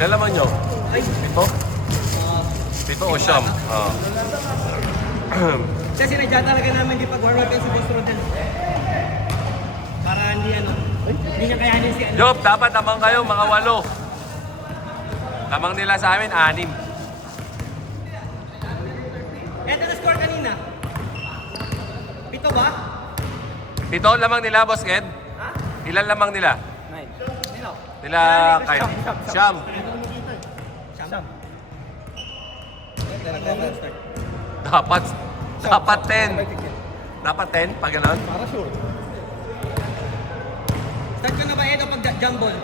Ilan laman nyo? Pito? Pito o siyam? Kasi sinadya talaga namin di pag-workout si Boss Rodel. Para hindi hindi niya kayanin si Job, dapat lamang kayo mga 8. Lamang nila sa amin, 6. Eto na score kanina. Pito ba? Pito lamang nila, Boss Ed? Ha? Ilan lamang nila? 9. Sino? Nila kayo? Siyam. Siyam. Dapat 10. Dapat 10 pag gano'n? Para sure. Start ko na ba Edo pag jumble?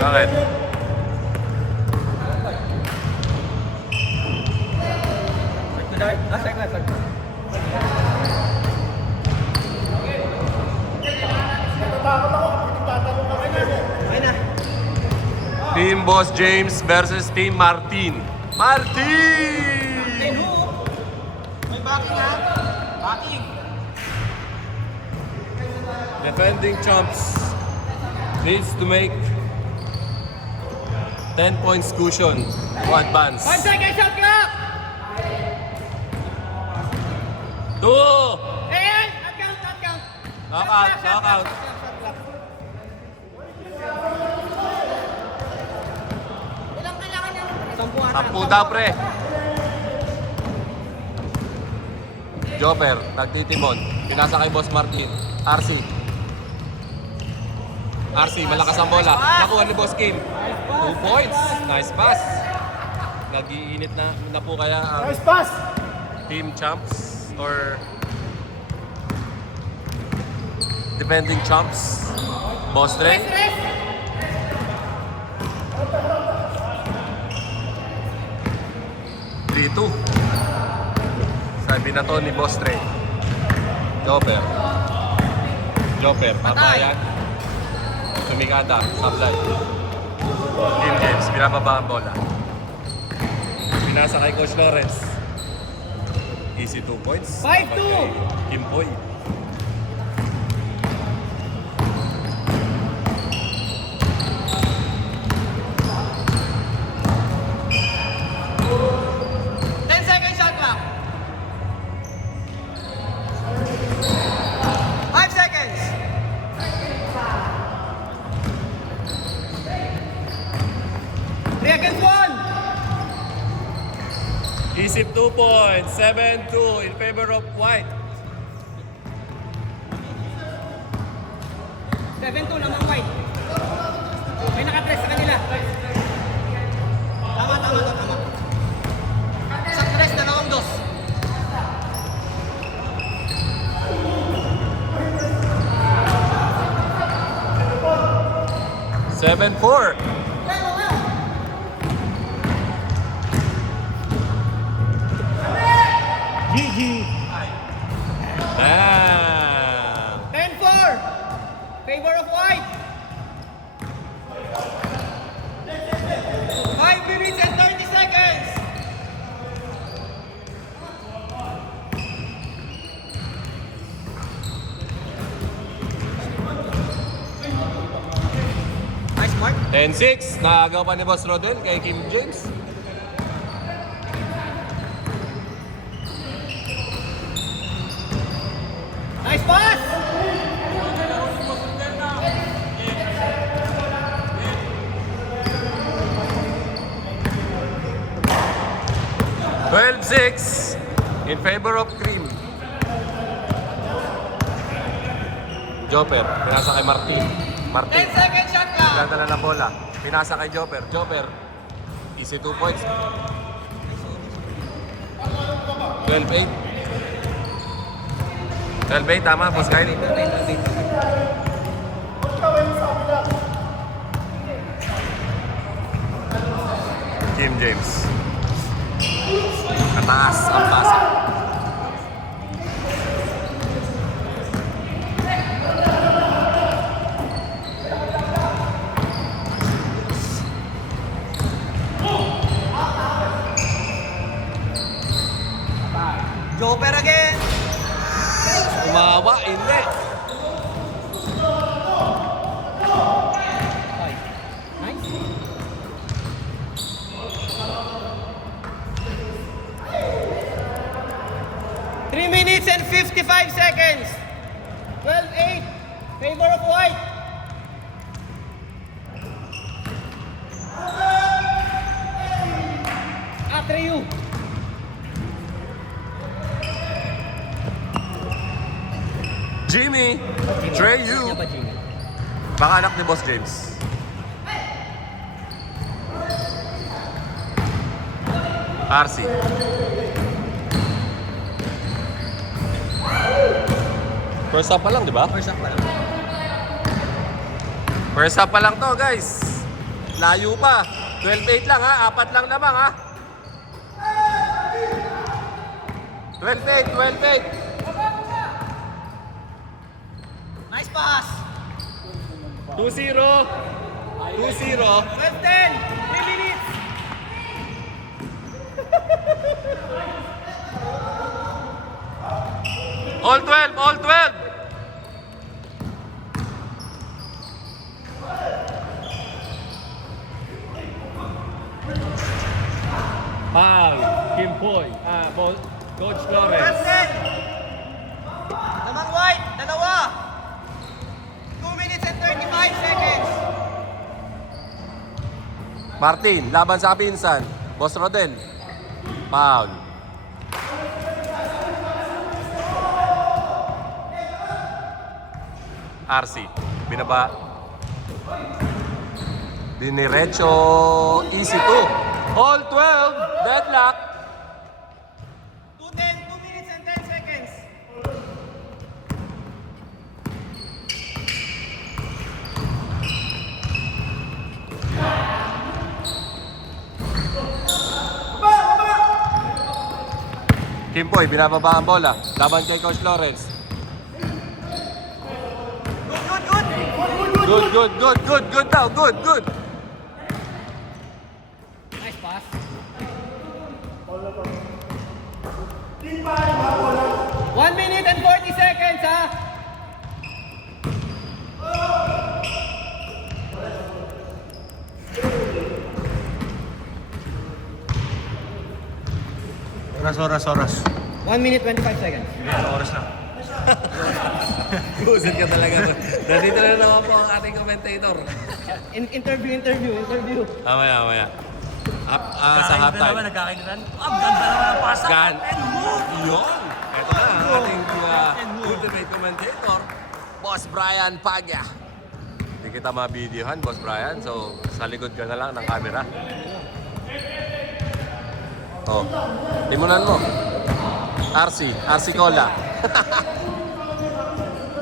Bakit? Okay na. Team Boss James versus Team Martin. Martin! May backing ha? Backing. Defending champs needs to make 10 points cushion to advance. 5 seconds shot clock! 2! Eh! Not count! Knockout. Ilang kailangan niya? 10 daw, pre. Jopper, nagtitimon. Pinasa kay Boss Martin. RC, malakas ang bola. Nakuha ni Boss Kim. 2 points. Nice pass. Nag-iinit na po kaya ang Nice pass! team champs or defending champs. Boss Dre. 3-2. Sabi na to ni Boss Dre. Jopper, papayan. Sumikata, sablay. Team James, binababa ang bola. Pinasa kay Coach Lawrence. Easy 2 points. 5-2. Kim Poy. Isip 2 points, 7-2 in favor of White. 7-2 lamang white. May nakapress sa kanila. Tama. Sa press, 2-2. 7-4. Damn. 10-4. Favor of white. 5 minutes and 30 seconds. Nice mark. 10-6. Nakagawa pa ni Boss Rodel kay Kim James. Nice pass. 12-6 in favor of Cream. Jopper, pinasa kay Martin. 10 seconds shot clock. Ganda na ng bola. Pinasa kay Jopper. Jopper, easy 2 points. 12-8. 12-8, tama, Boss Kylie. Kim James. Kataas ang pasa. Joker again. Umawa, hindi. Nice. Three minutes and 55 seconds. 12-8. Favor of white. Atreyu. Jimmy, Treyu. Baka anak ni Boss James. RC. First up pa lang, di ba? First up pa lang. First up pa lang to, guys. Layo pa. 12-8 lang ha. 4 lang naman ha. 12-8, 12-8. Nice pass. 2-0. 2-0. 12-10. 3 minutes. All 12, all 12. Foul, Kim Poy. Coach Flores. 12-10. Namang white. Dalawa. 2 minutes and 35 seconds. Martin, laban sa pinsan. Boss Rodel. Foul. RC, binaba. Diniretso, easy 2. All 12, deadlock. 2-10. 2 minutes and 10 seconds. Kimboy, binababa ang bola. Laban kay Coach Lawrence. Good daw, good. Nice pass. 1 minute and 40 seconds, ha? Oras. 1 minute 25 seconds. Oras na. Kusot ka talaga. Nandito na naman po ang ating commentator. Interview. Mamaya. Sa halftime. Nagkakainan. Ang ganda naman ang pasa. Gan. Yun. Ito na ang ating ultimate commentator, Boss Brian Pagya. Hindi kita mabidyohan, Boss Brian. So, sa likod ka na lang ng camera. Oh. Timunan mo. RC Cola.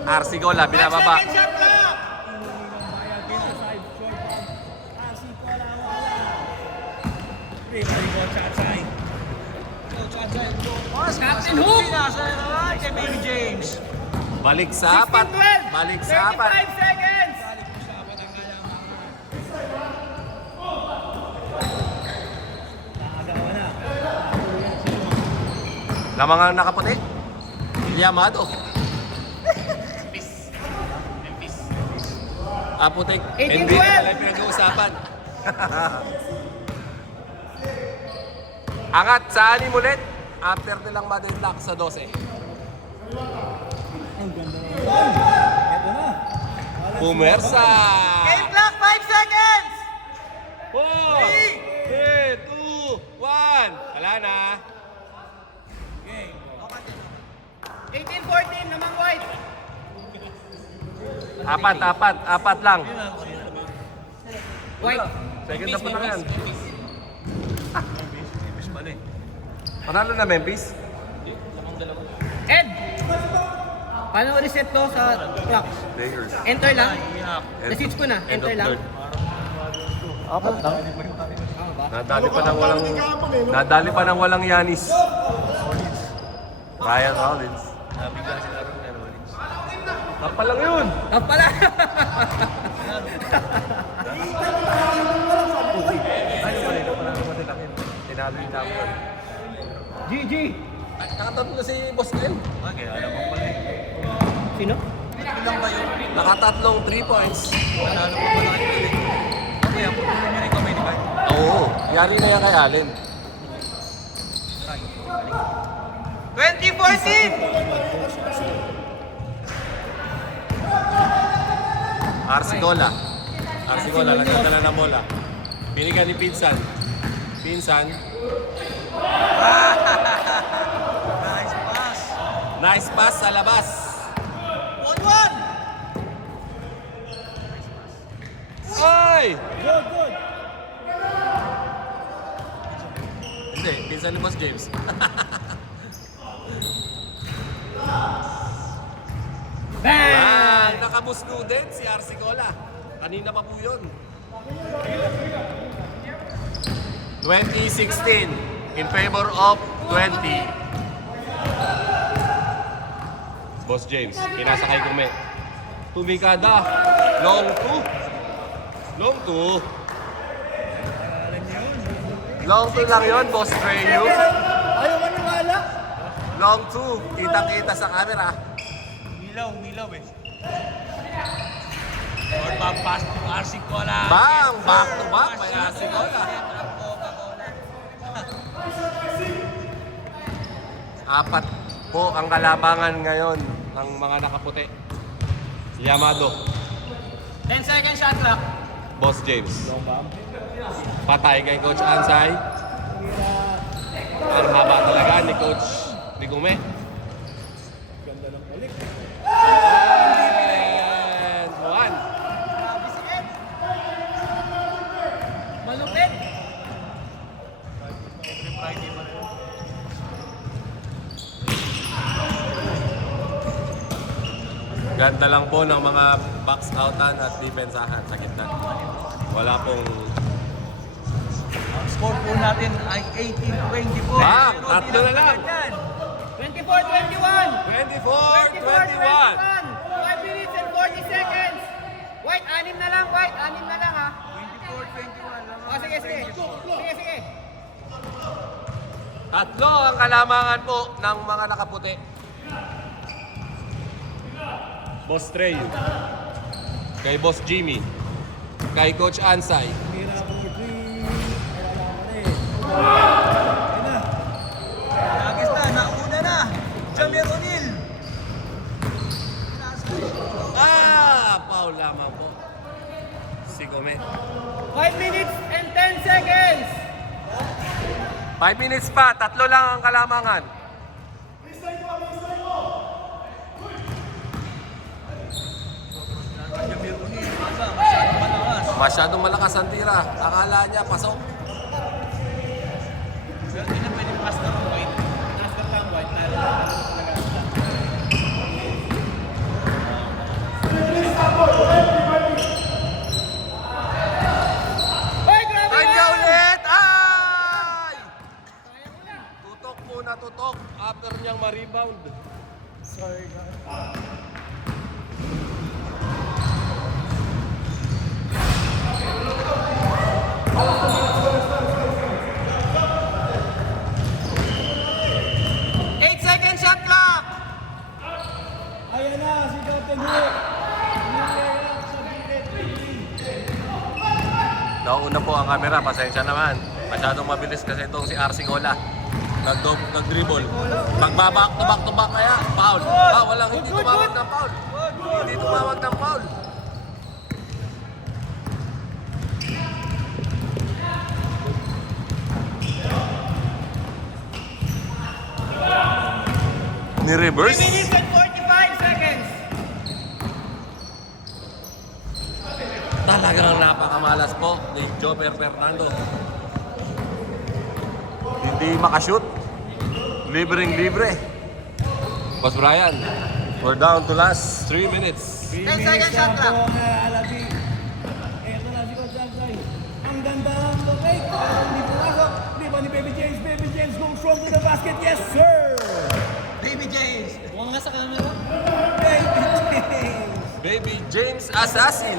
RC Cola, binababa. 5 second shot clock. Captain Hook. Kay Baby James. Balik sa 16-12. apat. Balik sa apat. 35 seconds. Lamang ang nakaputi. Yamado. Putik. 18-12. Hindi na pala yung pinag-uusapan. Angat sa anim ulit. After nilang ma-deadlock sa 12. Pumersa. Game clock 5 seconds. 4, 3, 2, 1. Wala na. 18-14 namang white. Apat lang. White. Second na pa na yan. Panalo na Memphis. Ed. Paano reset to sa clock? Players. Enter lang. Na-switch ko na. End of Enter lang. third. Tama ba? Nadali pa ng walang Yanis. Ryan Rollins. Tapal lang yun. Ah, pala. Tinalo yung tapon. GG. At nakatatlo si Boss Glenn. Okay, alam mo pala eh. Sino? Ilang ba yun? Nakatatlong 3 points. Manalo ko pala kayo ulit. Okay, ako tuloy nyo rin kami, di ba? Oo, yari na yan kay Allen. 2014! Arsigola. Arsigola, nagdadala ng bola. Binigyan ni Pinsan. Pinsan. Nice pass. Nice pass sa labas. 1-1! Ay! Good, good. Hindi, Pinsan ni Boss James. Bang! Nakabusno din si Arsigola. Kanina pa po yun. 2016 in favor of 20. Boss James, pinasa kay Gume. Tumikada. Long 2. Long 2. Long 2 lang yun, Boss Treyu. Ayaw maniwala. Long 2. Kitang-kita sa camera. Milaw eh. Or pass to Arsigola. Bang! Back to back by Arsigola. Apat po ang kalabangan ngayon ng mga nakaputi. Yamado, 10 seconds shot clock. Boss James. Patay kay Coach Ansay. Ang haba talaga ni Coach Ligume. And one. Malupit. Every Friday pa rin. Ganda lang po ng mga box outan at defensahan sa gitna. Wala pong... Ang score po natin ay 18-24. Bang! Pero Tatlo na lang. yan. 24-21. 24-21. 5 minutes and 40 seconds. White, 6 na lang, White. 6 na lang, ha? 24-21 lang. O, sige, sige. Sige, sige. Tatlo ang kalamangan po ng mga nakaputi. Boss Trey, kay Boss Jimmy, kay Coach Ansay. Agis na, nauna na. Jamir O'Neal. Foul lamang po. Si Gome. 5 minutes and 10 seconds. 5 minutes pa, tatlo lang ang kalamangan. Jamir O'Neal. Masyadong mataas. Masyadong malakas ang tira. Akala niya pasok. Pero hindi na pwede pass na White. Master lang, White. Hoy, grabe Ay, yan! ulit! Ay! Tutok muna, tutok. After niyang ma-rebound. Sorry, God. Shot clock! Ayan na, si Captain Hook. Nauna po ang camera, pasensya naman. Masyadong mabilis kasi itong si Arsigola. Nag-dribble. Magbaback to back kaya, foul. Walang hindi tumawag ng foul. Hindi tumawag ng foul. Ni-reverse. 3 minutes and 45 seconds. Talagang napakamalas po ni Joper Fernando. Hindi makashoot. Libreng-libre. Boss Brian, we're down to last 3 minutes. 10 seconds shot clock. Alabi. Eto na si Coach Ansay. Ang ganda ng locate. Pero hindi pumasok. Di ba ni Baby James? Baby James goes strong to the basket. Yes, sir! Baby James. Huwag nga sa camera. Baby James! Baby James Assassin.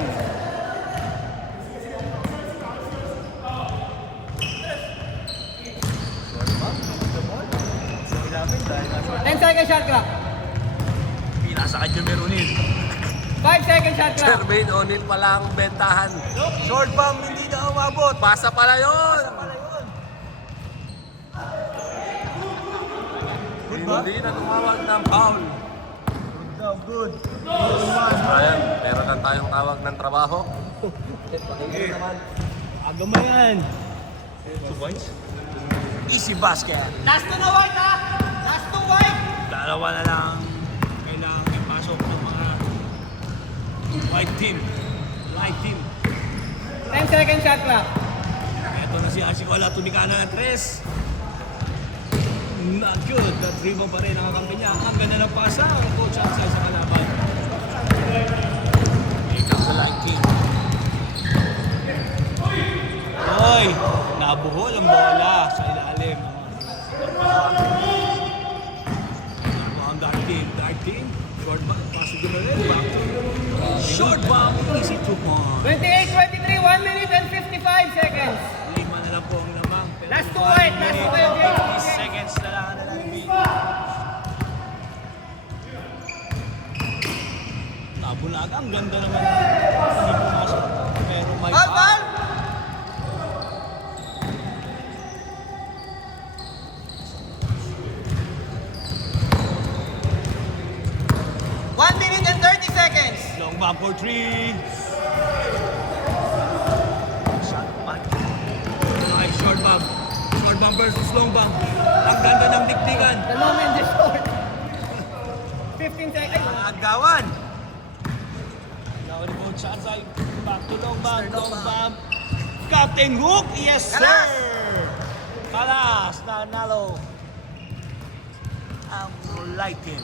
Sa ilalim namin dahil nasa 10 second shot clock. pinasa kay Jamir O'Neal. 5 second shot clock. Jermaine O'Neal pala ang bentahan. Short bomb, hindi na umabot. Pasa pala yun. Pala yun. Good ba? Hindi na tumawag ng foul. Good daw, good. Brian, meron na tayong tawag ng trabaho. Aga mo yan. 2 points. Easy basket. Last two na white ha. Last two white. Dalawa na lang kailangan ipasok ng mga white team. White team. 10 second shot clock. Ito na si Ashikola, tumikana ng 3. Not good. That rebound pa rin ang kakampi niya. Ang ganda ng pasa. Ang coach outside sa kalaban. Ikaw sa light team. Hoy! Nabuhol ang bola sa ilalim. Ang dark team. Dark team. Short bomb. Pass to Gumarin. Back to short bomb. Easy 2 point. 28-23, 1 minute and 55 seconds. 5 na lang po ang lamang. Pero Last two white, last two white. 50 seconds na lang na lang. Nabulag. Ang ganda naman. Hindi pumasok. Pero may Ball, ball. One minute and 30 seconds. Long bomb for 3. Shot back. Okay, short bomb. Short bomb versus long bomb. Ang ganda ng dikdikan. The moment is short. 15 seconds. Agawan. Agawan ni Coach Ansay. Back to long bomb. Long bomb. Captain Hook. Yes, sir. Kalas. Kalas. Nanalo. Ang light team.